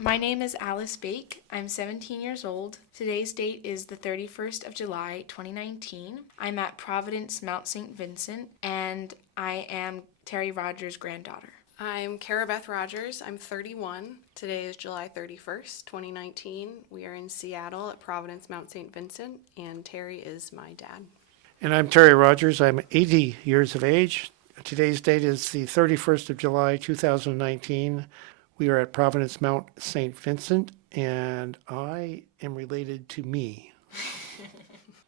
My name is Alice Bake. I'm 17 years old. Today's date is the 31st of July, 2019. I'm at Providence Mount St. Vincent, and I am Terry Rogers' granddaughter. I'm Cara Rogers. I'm 31. Today is July 31st, 2019. We are in Seattle at Providence Mount St. Vincent, and Terry is my dad. And I'm Terry Rogers. I'm 80 years of age. Today's date is the 31st of July, 2019. We are at Providence Mount St. Vincent, and I am related to me.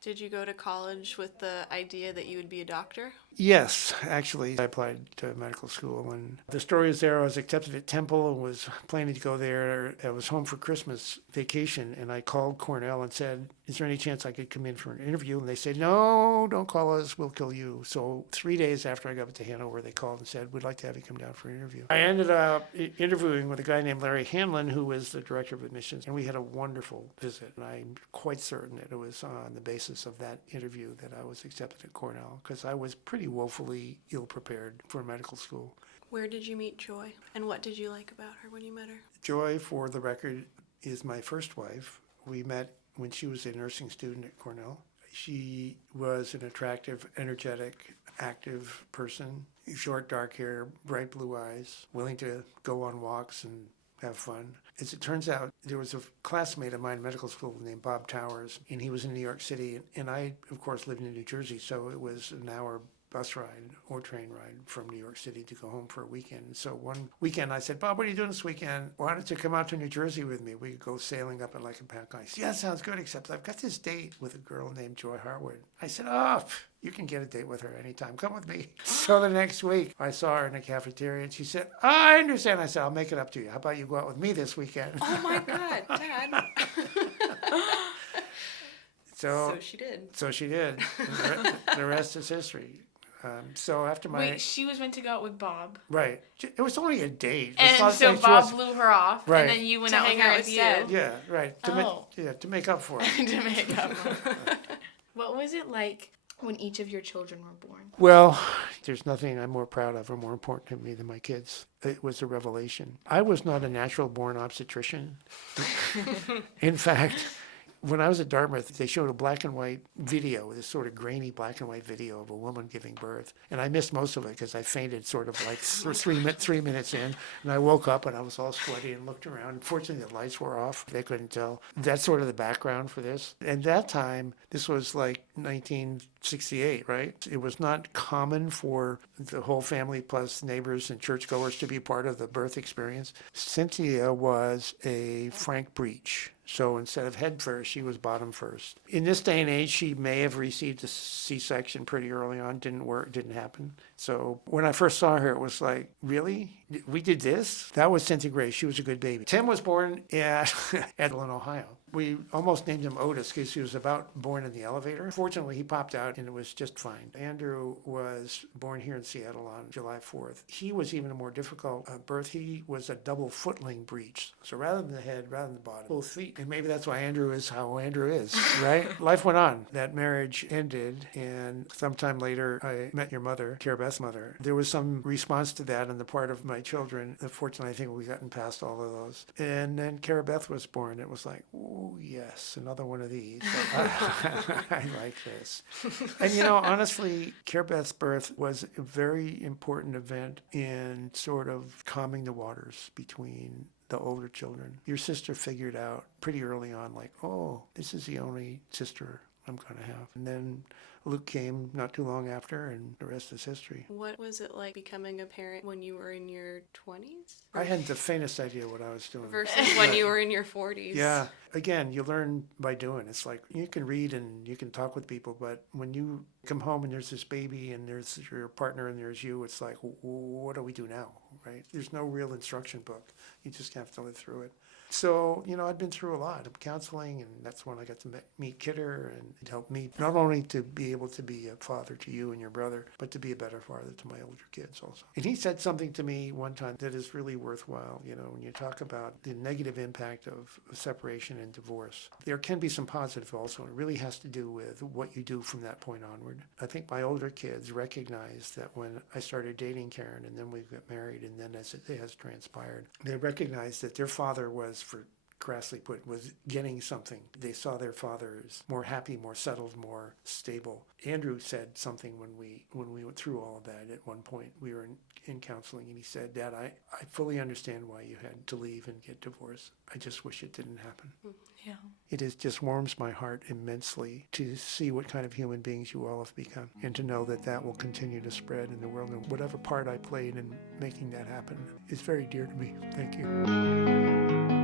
Did you go to college with the idea that you would be a doctor? Yes, actually, I applied to medical school, and the story is there. I was accepted at Temple and was planning to go there. I was home for Christmas vacation, and I called Cornell and said, is there any chance I could come in for an interview? And they said, no, don't call us, we'll kill you. So 3 days after I got to Hanover, they called and said, we'd like to have you come down for an interview. I ended up interviewing with a guy named Larry Hanlon, who was the director of admissions, and we had a wonderful visit. And I'm quite certain that it was on the basis of that interview that I was accepted at Cornell, because I was pretty woefully ill-prepared for medical school. Where did you meet Joy, and what did you like about her when you met her? Joy, for the record, is my first wife. We met when she was a nursing student at Cornell. She was an attractive, energetic, active person, short, dark hair, bright blue eyes, willing to go on walks and have fun. As it turns out, there was a classmate of mine in medical school named Bob Towers, and he was in New York City, and I, of course, lived in New Jersey, so it was an hour bus ride or train ride from New York City to go home for a weekend. And so one weekend I said, Bob, what are you doing this weekend? Why don't you come out to New Jersey with me? We could go sailing up in Lake Pacon. Yeah, sounds good, except I've got this date with a girl named Joy Harwood. I said, you can get a date with her anytime. Come with me. So the next week, I saw her in the cafeteria, and she said, I understand. I said, I'll make it up to you. How about you go out with me this weekend? Oh, my God, Dad. So she did. So she did. The rest is history. So after my... Wait, she was meant to go out with Bob. Right. It was only a date. And so Bob blew her off, right. And then you went to out with hang her out with instead. Yeah, right. To make up for it. To make up for it. What was it like when each of your children were born? Well, there's nothing I'm more proud of or more important to me than my kids. It was a revelation. I was not a natural-born obstetrician. In fact, when I was at Dartmouth, they showed a black and white video, this sort of grainy black and white video of a woman giving birth. And I missed most of it because I fainted sort of like 3 minutes in. And I woke up and I was all sweaty and looked around. Fortunately, the lights were off. They couldn't tell. That's sort of the background for this. And that time, this was like 1968, right? It was not common for the whole family plus neighbors and churchgoers to be part of the birth experience. Cynthia was a frank breech. So instead of head first, she was bottom first. In this day and age, she may have received a C-section pretty early on. Didn't work, didn't happen. So when I first saw her, it was like, really? We did this? That was Cynthia Gray. She was a good baby. Tim was born at Edlin, Ohio. We almost named him Otis because he was about born in the elevator. Fortunately, he popped out and it was just fine. Andrew was born here in Seattle on July 4th. He was even a more difficult birth. He was a double footling breech. So rather than the head, rather than the bottom, both feet. And maybe that's why Andrew is how Andrew is, right? Life went on. That marriage ended, and sometime later, I met your mother, Cara Beth's mother. There was some response to that on the part of my children. Fortunately, I think we've gotten past all of those. And then Cara Beth was born. It was like, oh, yes, another one of these. I like this. And, honestly, Cara Beth's birth was a very important event in sort of calming the waters between the older children. Your sister figured out pretty early on, like, oh, this is the only sister I'm going to have. And then Luke came not too long after, and the rest is history. What was it like becoming a parent when you were in your 20s? I hadn't the faintest idea what I was doing. Versus when you were in your 40s. Yeah. Again, you learn by doing. It's like you can read and you can talk with people, but when you come home and there's this baby and there's your partner and there's you, it's like, what do we do now, right? There's no real instruction book. You just have to live through it. So, I'd been through a lot of counseling, and that's when I got to meet Kidder, and it helped me not only to be be able to be a father to you and your brother, but to be a better father to my older kids also. And he said something to me one time that is really worthwhile. When you talk about the negative impact of separation and divorce, there can be some positive also. It really has to do with what you do from that point onward. I think my older kids recognized that when I started dating Karen and then we got married, and then as it has transpired, they recognized that their father was, for crassly put, was getting something. They saw their father as more happy, more settled, more stable. Andrew said something when we went through all of that. At one point we were in counseling, and he said, Dad, I fully understand why you had to leave and get divorced. I just wish it didn't happen. Yeah. It just warms my heart immensely to see what kind of human beings you all have become, and to know that that will continue to spread in the world, and whatever part I played in making that happen is very dear to me. Thank you.